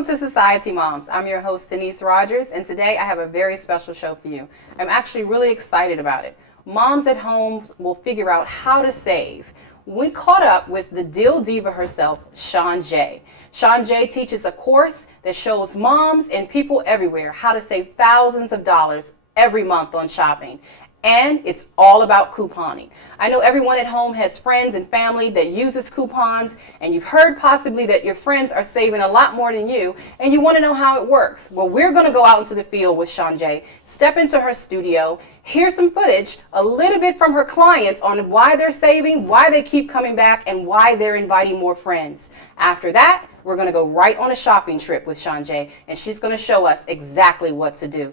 Welcome to Society Moms. I'm your host, Denise Rogers, and today I have a very special show for you. I'm actually really excited about it. Moms at home will figure out how to save. We caught up with the Deal Diva herself, Shawn Jay. Shawn Jay teaches a course that shows moms and people everywhere how to save thousands of dollars every month on shopping. And it's all about couponing. I know everyone at home has friends and family that uses coupons, and you've heard possibly that your friends are saving a lot more than you, and you want to know how it works. Well, we're going to go out into the field with Shawn Jay, step into her studio, hear some footage, a little bit from her clients on why they're saving, why they keep coming back, and why they're inviting more friends. After that, we're going to go right on a shopping trip with Shawn Jay, and she's going to show us exactly what to do.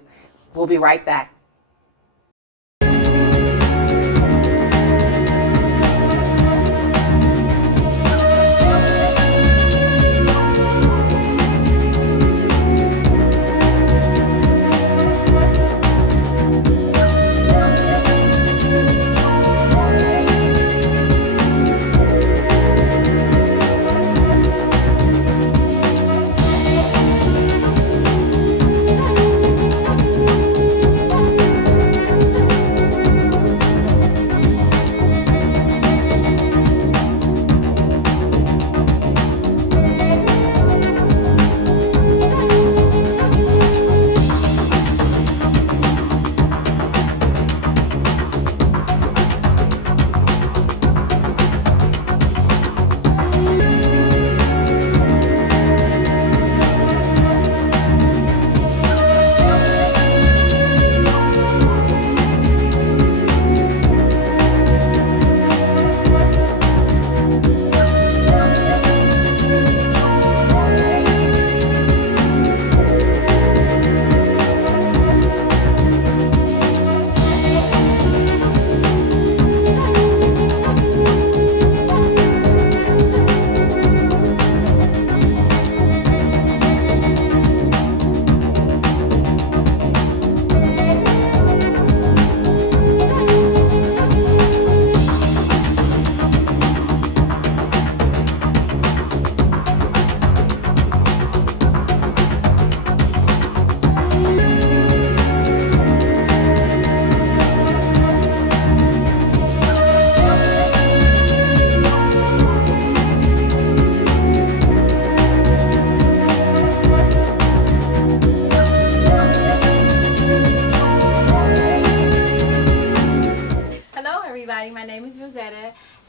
We'll be right back.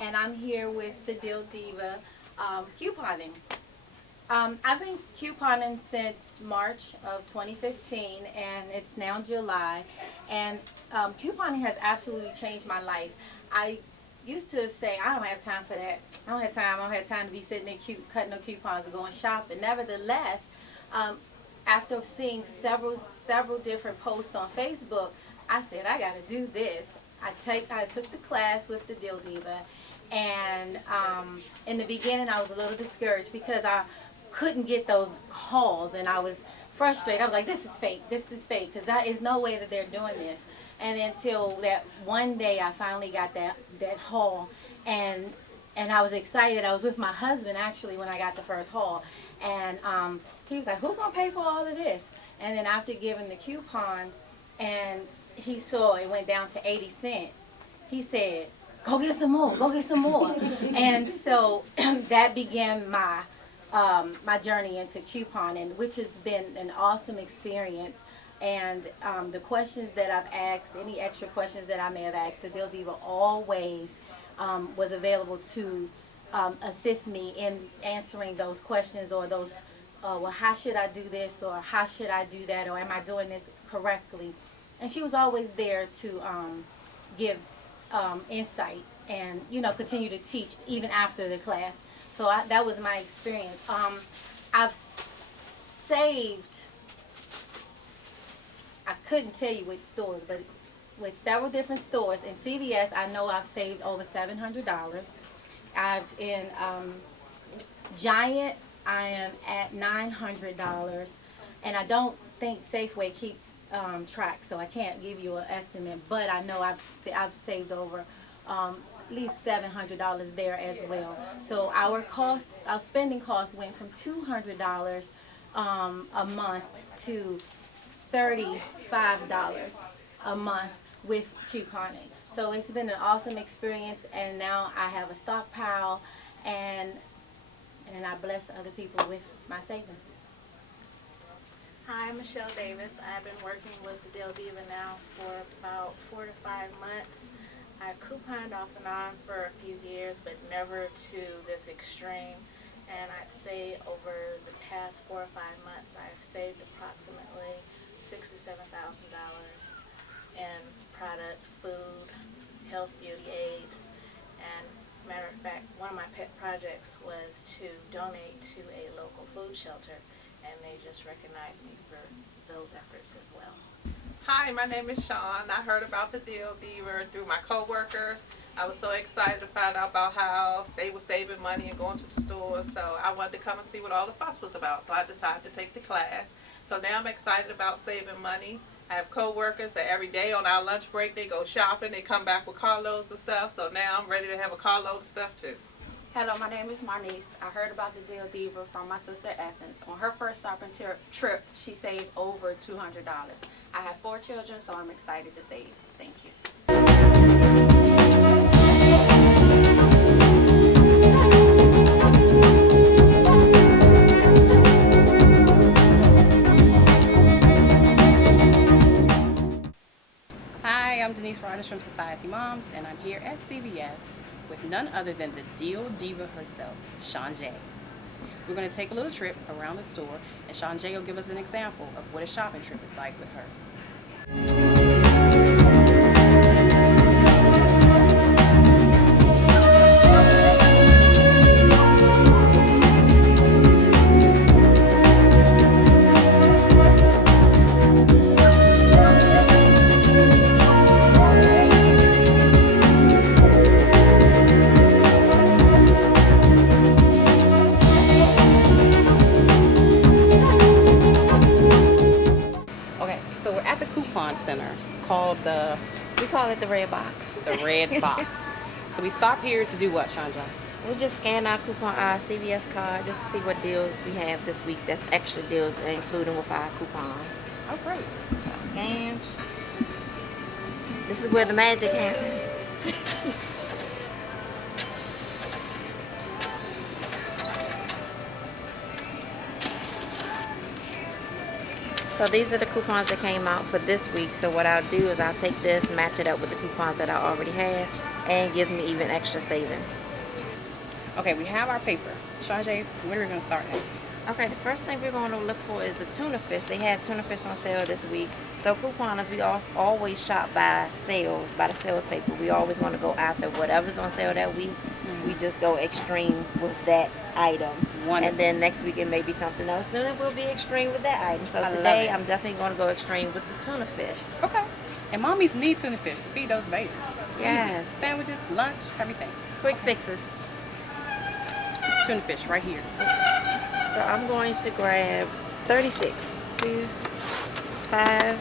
And I'm here with the Deal Diva couponing. I've been couponing since March of 2015, and it's now July. And couponing has absolutely changed my life. I used to say, I don't have time for that. I don't have time to be sitting there cutting no coupons and going shopping. Nevertheless, after seeing several different posts on Facebook, I said, I got to do this. I took the class with the Deal Diva, and in the beginning I was a little discouraged because I couldn't get those calls, and I was frustrated. I was like, this is fake, because there is no way that they're doing this. And until that one day I finally got that haul, and I was excited. I was with my husband actually when I got the first haul, and he was like, who's gonna pay for all of this? And then after giving the coupons, and he saw it went down to 80 cents, he said, go get some more, go get some more. And so that began my my journey into couponing, which has been an awesome experience. And the questions that I've asked, any extra questions that I may have asked, the Deal Diva always was available to assist me in answering those questions, or those, well, how should I do this, or how should I do that, or am I doing this correctly? And she was always there to give insight and, you know, continue to teach even after the class. So that was my experience. I've saved, I couldn't tell you which stores, but with several different stores. In CVS, I know I've saved over $700. In Giant, I am at $900, and I don't think Safeway keeps track, so I can't give you an estimate, but I know I've saved over at least $700 there as well. So our spending cost went from $200 a month to $35 a month with couponing. So it's been an awesome experience, and now I have a stockpile, and I bless other people with my savings. Hi, I'm Michelle Davis. I've been working with the Diva now for about 4 to 5 months. I couponed off and on for a few years, but never to this extreme. And I'd say over the past 4 or 5 months, I've saved approximately $6,000 to $7,000 in product, food, health, beauty aids. And as a matter of fact, one of my pet projects was to donate to a local food shelter, and they just recognized me for those efforts as well. Hi, my name is Sean. I heard about the Diva through my coworkers. I was so excited to find out about how they were saving money and going to the store, so I wanted to come and see what all the fuss was about, so I decided to take the class. So now I'm excited about saving money. I have coworkers that every day on our lunch break they go shopping, they come back with carloads of stuff, so now I'm ready to have a carload of stuff too. Hello, my name is Marnice. I heard about the Diva from my sister Essence. On her first shopping trip, she saved over $200. I have 4 children, so I'm excited to save. Thank you. Hi, I'm Denise Rogers from Society Moms, and I'm here at CVS with none other than the Diva herself, Shonjay. We're going to take a little trip around the store, and Shonjay will give us an example of what a shopping trip is like with her. Okay, so we're at the coupon center called We call it the red box. the Red Box. So we stop here to do what, Shonjay? We just scan our coupon, our CVS card, just to see what deals we have this week. That's extra deals, including with our coupon. Oh, great. Scan. This is where the magic happens. So these are the coupons that came out for this week. So what I'll do is I'll take this, match it up with the coupons that I already have, and it gives me even extra savings. Okay, we have our paper. Shonjay, where are we going to start next? Okay, the first thing we're going to look for is the tuna fish. They have tuna fish on sale this week. So couponers, we always shop by sales, by the sales paper. We always want to go after whatever's on sale that week. We just go extreme with that item. Wonderful. And then next week it may be something else. Then it will be extreme with that item. So I love today it. I'm definitely going to go extreme with the tuna fish. Okay. And mommies need tuna fish to feed those babies. It's Yes. easy. Sandwiches, lunch, everything. Quick fixes. Tuna fish right here. So I'm going to grab 36. 2, 5,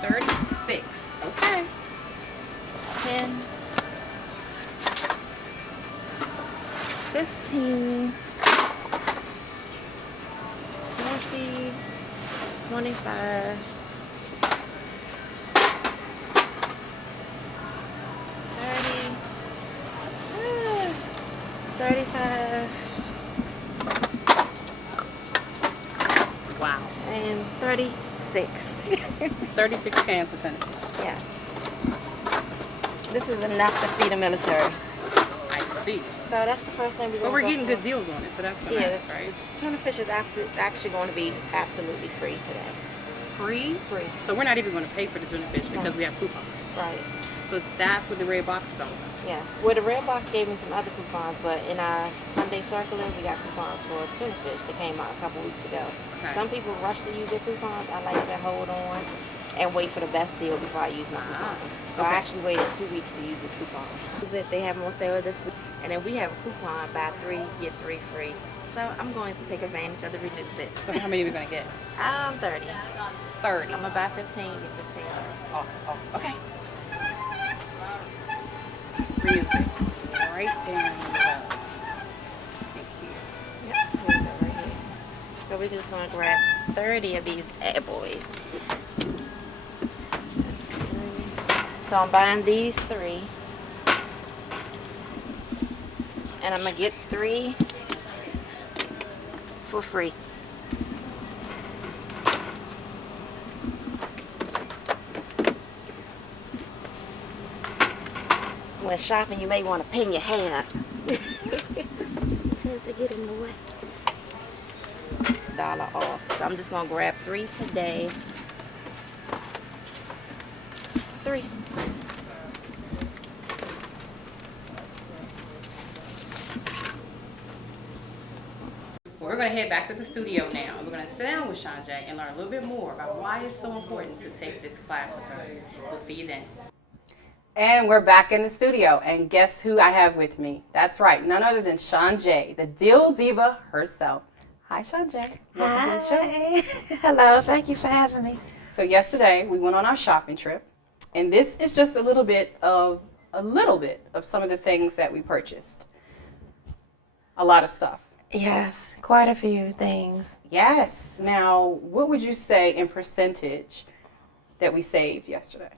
36. Okay. 10, 15, 20, 25, 30, 35, Wow. and 36. 36 cans of tuna fish. Yes. This is enough to feed a military. I see. So that's the first thing we're But going we're to go getting for. good deals on it, so that's going to Yeah, nice, right? the tuna fish is actually going to be absolutely free today. Free? Free. So we're not even going to pay for the tuna fish because No. we have coupons. Right. So that's what the red box is all about. Yeah. Well, the red box gave me some other coupons, but in our Sunday circular, we got coupons for tuna fish that came out a couple weeks ago. Okay. Some people rush to use their coupons. I like to hold on and wait for the best deal before I use my coupon. So I okay. actually waited 2 weeks to use this coupon. They have them on sale this week, and then we have a coupon: buy 3 get 3 free. So I'm going to take advantage of the renews it. So how many are we going to get? 30. 30. I'm gonna buy 15, get 15. Awesome, awesome. Okay. Reuse it. Right down below. Thank you. Yep, here we go, right here. So So we're just gonna grab 30 of these bad boys. That's 3. So I'm buying these 3. And I'm gonna get 3 for free. When shopping, you may want to pin your hair. Tends to get in the way. $1 off. So I'm just gonna grab 3 today. 3. Well, we're going to head back to the studio now, and we're going to sit down with Shanjay and learn a little bit more about why it's so important to take this class with her. We'll see you then. And we're back in the studio, and guess who I have with me? That's right, none other than Shanjay, the Deal Diva herself. Hi, Shanjay. Welcome to the show. Hello, thank you for having me. So yesterday we went on our shopping trip, and this is just a little bit of some of the things that we purchased. A lot of stuff. Yes, quite a few things. Yes. Now, what would you say in percentage that we saved yesterday?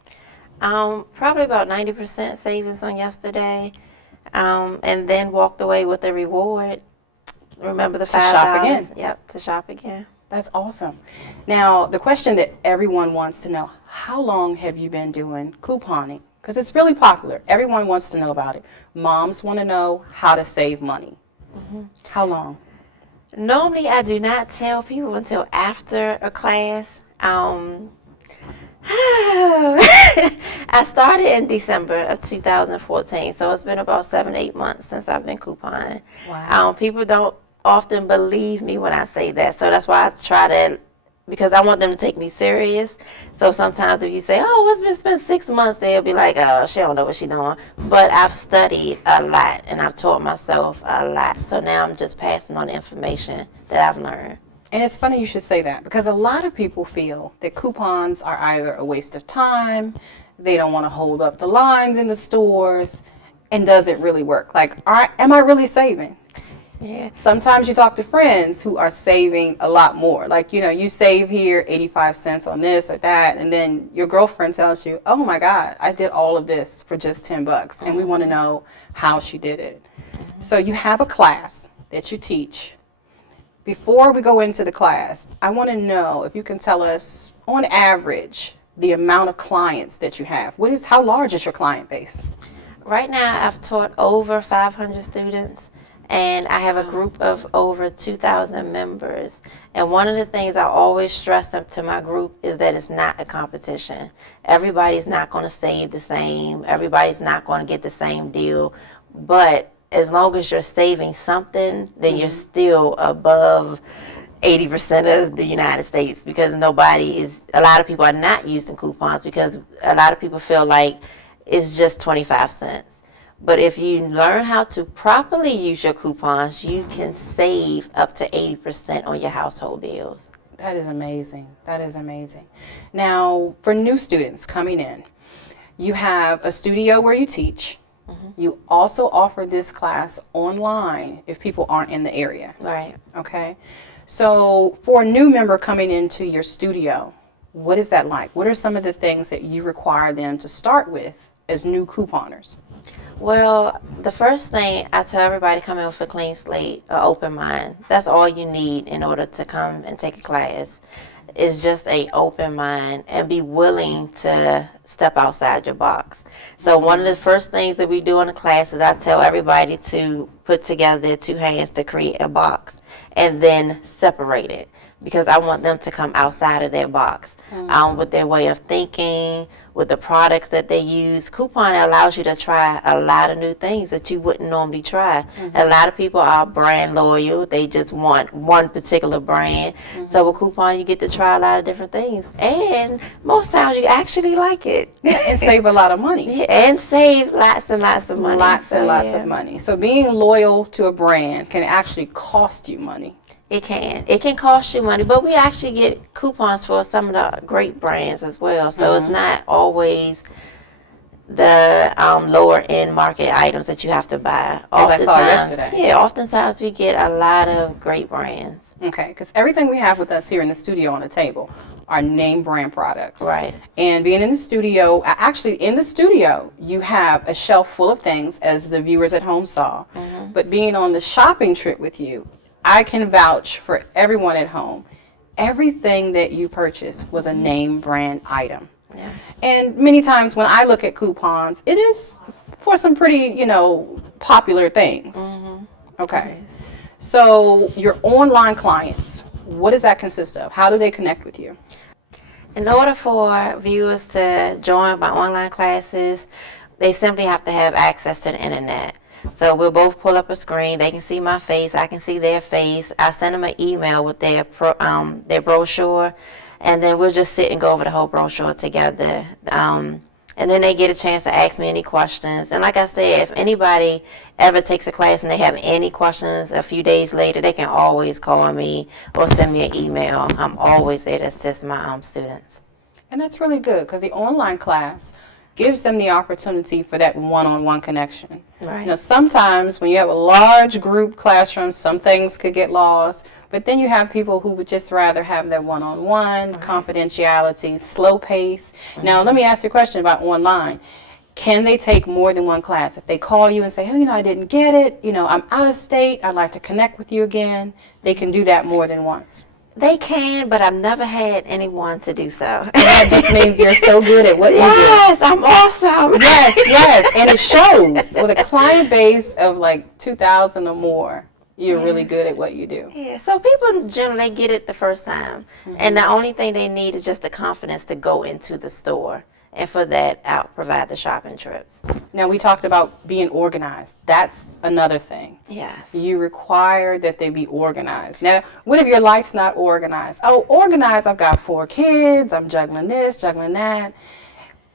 Probably about 90% savings on yesterday, and then walked away with a reward. Remember the $5? To shop again. Yep, to shop again. That's awesome. Now, the question that everyone wants to know, how long have you been doing couponing? Because it's really popular. Everyone wants to know about it. Moms want to know how to save money. Mm-hmm. How long? Normally, I do not tell people until after a class. I started in December of 2014, so it's been about 7-8 months since I've been couponing. Wow. People don't often believe me when I say that, so that's why I try to, because I want them to take me serious. So sometimes if you say, oh, it's been 6 months, they'll be like, oh, she don't know what she's doing. But I've studied a lot, and I've taught myself a lot, so now I'm just passing on the information that I've learned. And it's funny you should say that, because a lot of people feel that coupons are either a waste of time, they don't want to hold up the lines in the stores, and does it really work? Like, am I really saving? Yeah. Sometimes you talk to friends who are saving a lot more. Like, you save here 85 cents on this or that, and then your girlfriend tells you, oh my God, I did all of this for just $10, and we want to know how she did it. So you have a class that you teach. Before we go into the class, I want to know if you can tell us, on average, the amount of clients that you have. How large is your client base? Right now, I've taught over 500 students, and I have a group of over 2,000 members. And one of the things I always stress to my group is that it's not a competition. Everybody's not going to save the same. Everybody's not going to get the same deal. But as long as you're saving something, then you're still above 80% of the United States, because a lot of people are not using coupons because a lot of people feel like it's just 25 cents. But if you learn how to properly use your coupons, you can save up to 80% on your household bills. That is amazing. That is amazing. Now, for new students coming in, you have a studio where you teach. You also offer this class online if people aren't in the area. Right. Okay. So for a new member coming into your studio, what is that like? What are some of the things that you require them to start with as new couponers? Well, the first thing I tell everybody come in with a clean slate, an open mind. That's all you need in order to come and take a class. Is just a open mind and be willing to step outside your box. So one of the first things that we do in the class is I tell everybody to put together their 2 hands to create a box and then separate it, because I want them to come outside of their box with their way of thinking, with the products that they use. Coupon allows you to try a lot of new things that you wouldn't normally try. A lot of people are brand loyal. They just want one particular brand. So with coupon, you get to try a lot of different things. And most times you actually like it. And save a lot of money. Yeah, and save lots and lots of money. Lots and lots of money. So being loyal to a brand can actually cost you money. It can. It can cost you money, but we actually get coupons for some of the great brands as well. So it's not always the lower end market items that you have to buy. As I saw yesterday. Yeah, oftentimes we get a lot of great brands. Okay, because everything we have with us here in the studio on the table are name brand products. Right. And being in the studio, actually in the studio, you have a shelf full of things, as the viewers at home saw. But being on the shopping trip with you, I can vouch for everyone at home. Everything that you purchased was a name brand item. Yeah. And many times when I look at coupons, it is for some pretty, popular things. Okay. So your online clients, what does that consist of? How do they connect with you? In order for viewers to join my online classes, they simply have to have access to the internet. So we'll both pull up a screen. They can see my face. I can see their face. I send them an email with their brochure, and then we'll just sit and go over the whole brochure together. And then they get a chance to ask me any questions. And like I said, if anybody ever takes a class and they have any questions a few days later, they can always call me or send me an email. I'm always there to assist my students. And that's really good, because the online class gives them the opportunity for that one-on-one connection. Right. Sometimes when you have a large group classroom, some things could get lost, but then you have people who would just rather have that one-on-one, confidentiality, slow pace. Now, let me ask you a question about online. Can they take more than one class? If they call you and say, oh, I didn't get it, I'm out of state, I'd like to connect with you again, they can do that more than once. They can, but I've never had anyone to do so. And that just means you're so good at what you do. Yes, I'm awesome. Yes, and it shows. With a client base of like 2,000 or more, you're really good at what you do. Yeah, so people generally get it the first time. And the only thing they need is just the confidence to go into the store. And for that, I'll provide the shopping trips. Now, we talked about being organized. That's another thing. Yes. You require that they be organized. Now, what if your life's not organized? Oh, organized, I've got 4 kids, I'm juggling this, juggling that.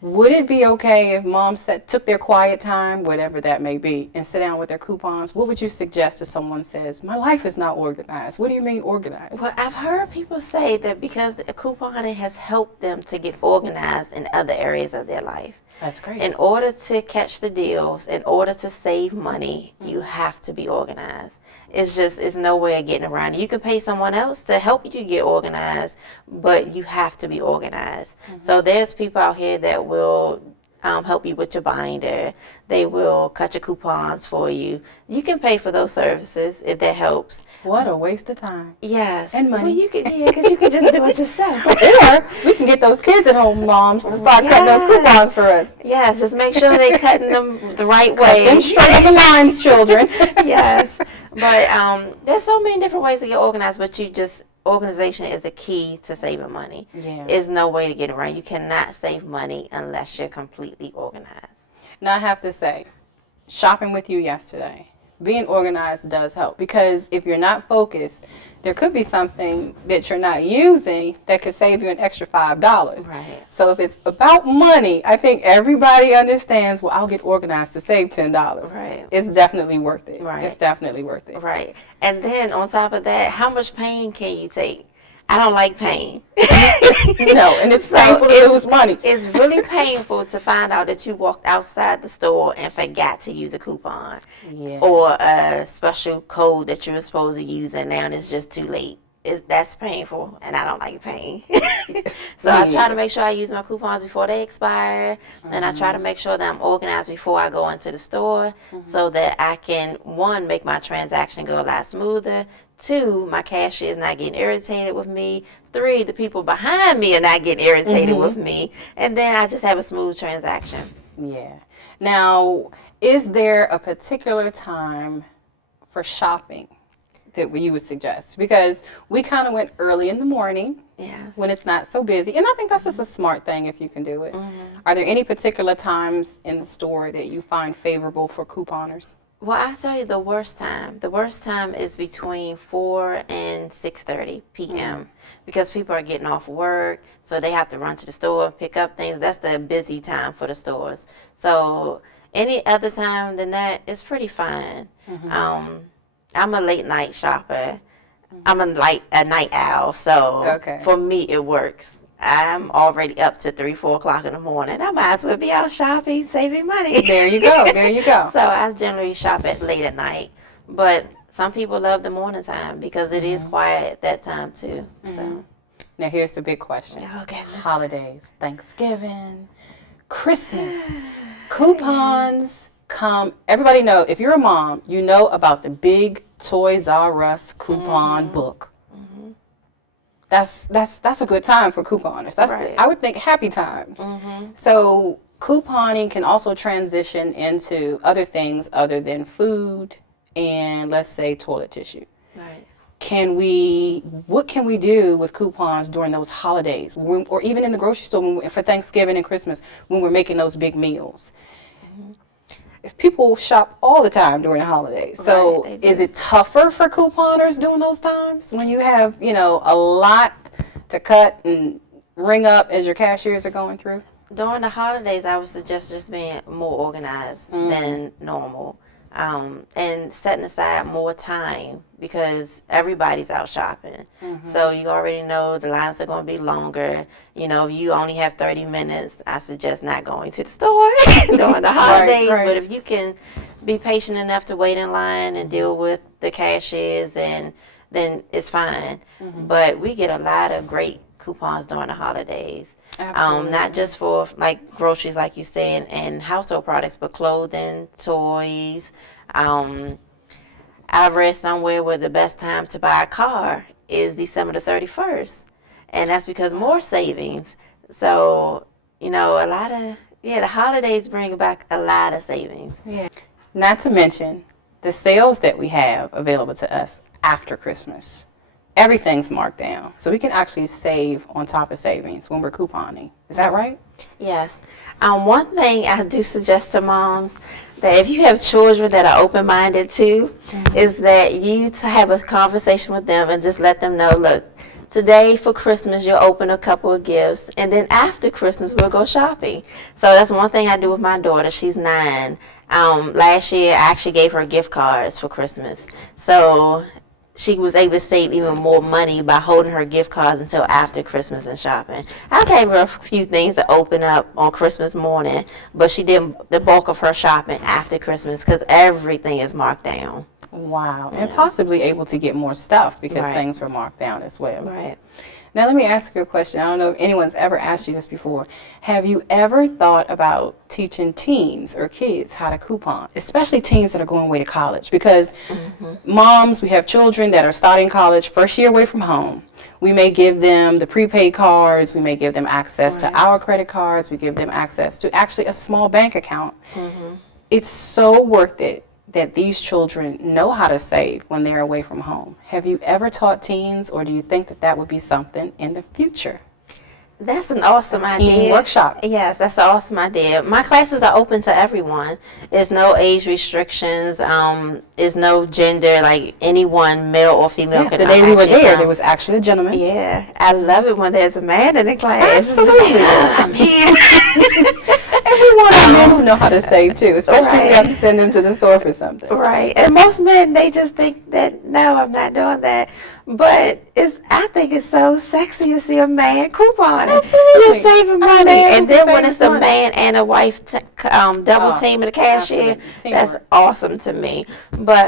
Would it be okay if moms took their quiet time, whatever that may be, and sit down with their coupons? What would you suggest if someone says, my life is not organized? What do you mean organized? Well, I've heard people say that because the couponing has helped them to get organized in other areas of their life. That's great. In order to catch the deals, in order to save money, you have to be organized. It's no way of getting around it. You can pay someone else to help you get organized, but you have to be organized. So there's people out here that will help you with your binder. They will cut your coupons for you. You can pay for those services if that helps. What a waste of time. Yes. And money. Well, you could, because you could just do it yourself. Or we can get those kids at home moms to start cutting those coupons for us. Yes, just make sure they're cutting them the right way. Them straight up the lines, children. Yes. But there's so many different ways to get organized, but organization is the key to saving money. Yeah. There's no way to get around. You cannot save money unless you're completely organized. Now, I have to say, shopping with you yesterday, being organized does help, because if you're not focused, there could be something that you're not using that could save you an extra $5. Right. So if it's about money, I think everybody understands, well, I'll get organized to save $10. Right. It's definitely worth it. Right. It's definitely worth it. Right. And then on top of that, how much pain can you take? I don't like pain. No, and it's painful to lose money. It's really painful to find out that you walked outside the store and forgot to use a coupon. Yeah. Or a special code that you were supposed to use and now it's just too late. That's painful, and I don't like pain. So I try to make sure I use my coupons before they expire, and I try to make sure that I'm organized before I go into the store, so that I can, 1, make my transaction go a lot smoother, 2, my cashier is not getting irritated with me, 3, the people behind me are not getting irritated with me, and then I just have a smooth transaction. Yeah. Now, is there a particular time for shopping that you would suggest? Because we kind of went early in the morning, Yes. when it's not so busy, and I think that's just a smart thing if you can do it. Are there any particular times in the store that you find favorable for couponers? Well, I'll tell you the worst time. The worst time is between 4 and 6:30 p.m. because people are getting off work, so they have to run to the store and pick up things. That's the busy time for the stores. So any other time than that, it's pretty fine. I'm a late night shopper. I'm a night owl, so Okay. for me it works. I'm already up to 3, 4 o'clock in the morning. I might as well be out shopping, saving money. There you go. There you go. So I generally shop at late at night. But some people love the morning time because it is quiet at that time too. So Now here's the big question. okay. Holidays, Thanksgiving, Christmas, coupons come. Everybody know, if you're a mom, you know about the big Toys R Us coupon book. That's a good time for couponers. That's Right. I would think happy times. So couponing can also transition into other things other than food and, let's say, toilet tissue. Right. What can we do with coupons during those holidays, or even in the grocery store for Thanksgiving and Christmas when we're making those big meals? If people shop all the time during the holidays, so Right, they is do. it tougher for couponers during those times when you have, a lot to cut and ring up as your cashiers are going through? During the holidays, I would suggest just being more organized than normal, and setting aside more time because everybody's out shopping. So you already know the lines are going to be longer. If you only have 30 minutes, I suggest not going to the store during the holidays. right. But if you can be patient enough to wait in line and deal with the cashiers, and then it's fine. But we get a lot of great coupons during the holidays. Absolutely. Not just for like groceries, like you said, and household products, but clothing, toys. I read somewhere where the best time to buy a car is December the 31st. And that's because more savings. So, a lot of, the holidays bring back a lot of savings. Yeah. Not to mention the sales that we have available to us after Christmas. Everything's marked down. So we can actually save on top of savings when we're couponing. Is that right? Yes. One thing I do suggest to moms that if you have children that are open-minded too, is that you to have a conversation with them and just let them know, look, today for Christmas you'll open a couple of gifts, and then after Christmas we'll go shopping. So that's one thing I do with my daughter. She's 9. Last year I actually gave her gift cards for Christmas. So she was able to save even more money by holding her gift cards until after Christmas and shopping. I gave her a few things to open up on Christmas morning, but she did the bulk of her shopping after Christmas because everything is marked down. Wow. And possibly able to get more stuff because Right. things were marked down as well. Right. Now let me ask you a question. I don't know if anyone's ever asked you this before. Have you ever thought about teaching teens or kids how to coupon, especially teens that are going away to college? Because moms, we have children that are starting college, first year away from home. We may give them the prepaid cards. We may give them access to our credit cards. We give them access to actually a small bank account. It's so worth it that these children know how to save when they're away from home. Have you ever taught teens, or do you think that that would be something in the future? That's an awesome idea. Teen workshop. Yes, that's an awesome idea. My classes are open to everyone. There's no age restrictions. There's no gender, like anyone, male or female. Yeah, can the day we were actually there, come. there was actually a gentleman. Yeah, I love it when there's a man in the class. Absolutely. I'm here. And we want our men to know how to save too, especially if we Right. have to send them to the store for something. Right, and most men, they just think that, no, I'm not doing that. But I think it's so sexy to see a man couponing. Absolutely. You're saving A money. man And who then can when save it's a money. man and a wife double teaming the cashier, absolutely. that's Teamwork. awesome to me. But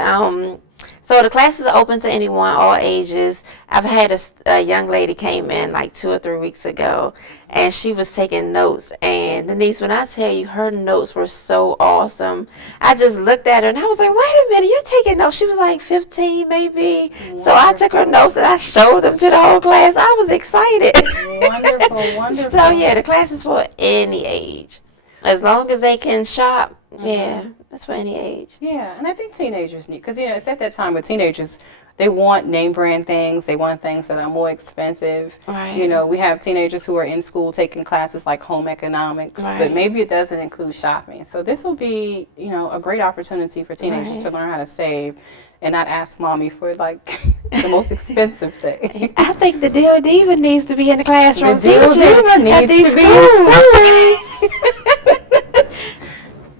so the classes are open to anyone, all ages. I've had a young lady came in like 2 or 3 weeks ago, and she was taking notes. And Denise, when I tell you her notes were so awesome, I just looked at her and I was like, wait a minute, you're taking notes. She was like 15 maybe. So I took her notes and I showed them to the whole class. I was excited. Wonderful, wonderful. So yeah, the class is for any age. As long as they can shop, yeah, that's for any age. Yeah, and I think teenagers need, because it's at that time with teenagers, they want name brand things. They want things that are more expensive. Right. We have teenagers who are in school taking classes like home economics, but Right. maybe it doesn't include shopping. So this will be, a great opportunity for teenagers Right. to learn how to save and not ask mommy for like the most expensive thing. I think the Diva needs to be in the classroom The Diva teaching at needs these to be in schools.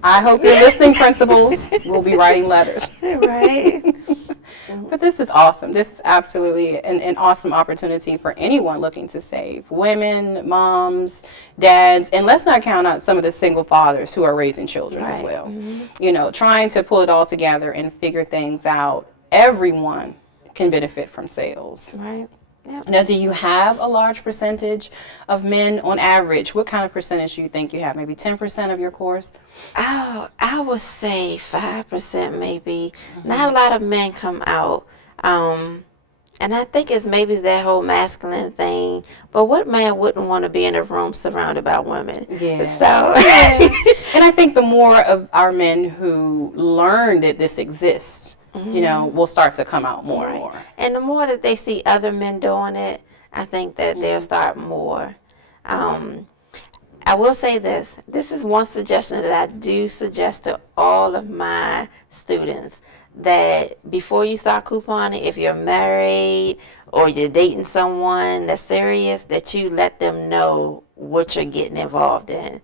I hope your listening principals will be writing letters. Right. But this is awesome. This is absolutely an awesome opportunity for anyone looking to save. Women, moms, dads, and let's not count out some of the single fathers who are raising children as well. You know, trying to pull it all together and figure things out. Everyone can benefit from sales. Right. Yep. Now, do you have a large percentage of men on average? What kind of percentage do you think you have? Maybe 10% of your course? Oh, I would say 5% maybe. Not a lot of men come out. And I think it's maybe that whole masculine thing. But what man wouldn't want to be in a room surrounded by women? Yeah. So, And I think the more of our men who learn that this exists, you know, will start to come out more and more. and the more that they see other men doing it, I think that they'll start more. I will say this. This is one suggestion that I do suggest to all of my students, that before you start couponing, if you're married or you're dating someone that's serious, that you let them know what you're getting involved in.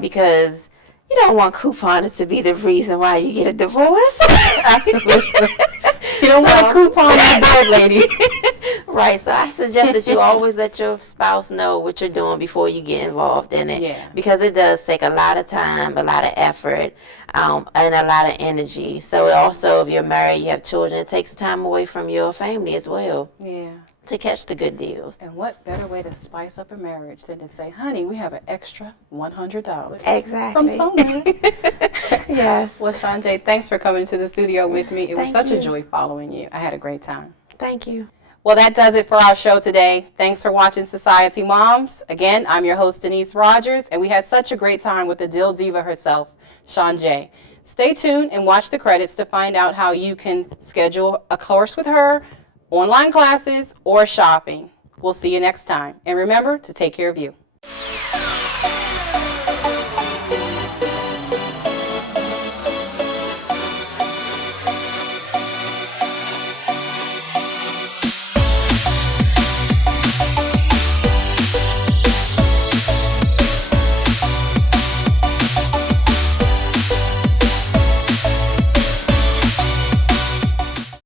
Because you don't want couponing to be the reason why you get a divorce. Absolutely. You don't want a coupon on your bed, lady. Right, so I suggest that you always let your spouse know what you're doing before you get involved in it. Yeah. Because it does take a lot of time, a lot of effort, and a lot of energy. So also, if you're married, you have children, it takes time away from your family as well Yeah. to catch the good deals. And what better way to spice up a marriage than to say, honey, we have an extra $100. Exactly. From somewhere. Yes. Well, Sean J., thanks for coming to the studio with me. It was Thank such a you. joy following you. I had a great time. Thank you. Well, that does it for our show today. Thanks for watching Society Moms. Again, I'm your host, Denise Rogers, and we had such a great time with the Dill Diva herself, Sean J. Stay tuned and watch the credits to find out how you can schedule a course with her, online classes, or shopping. We'll see you next time. And remember to take care of you.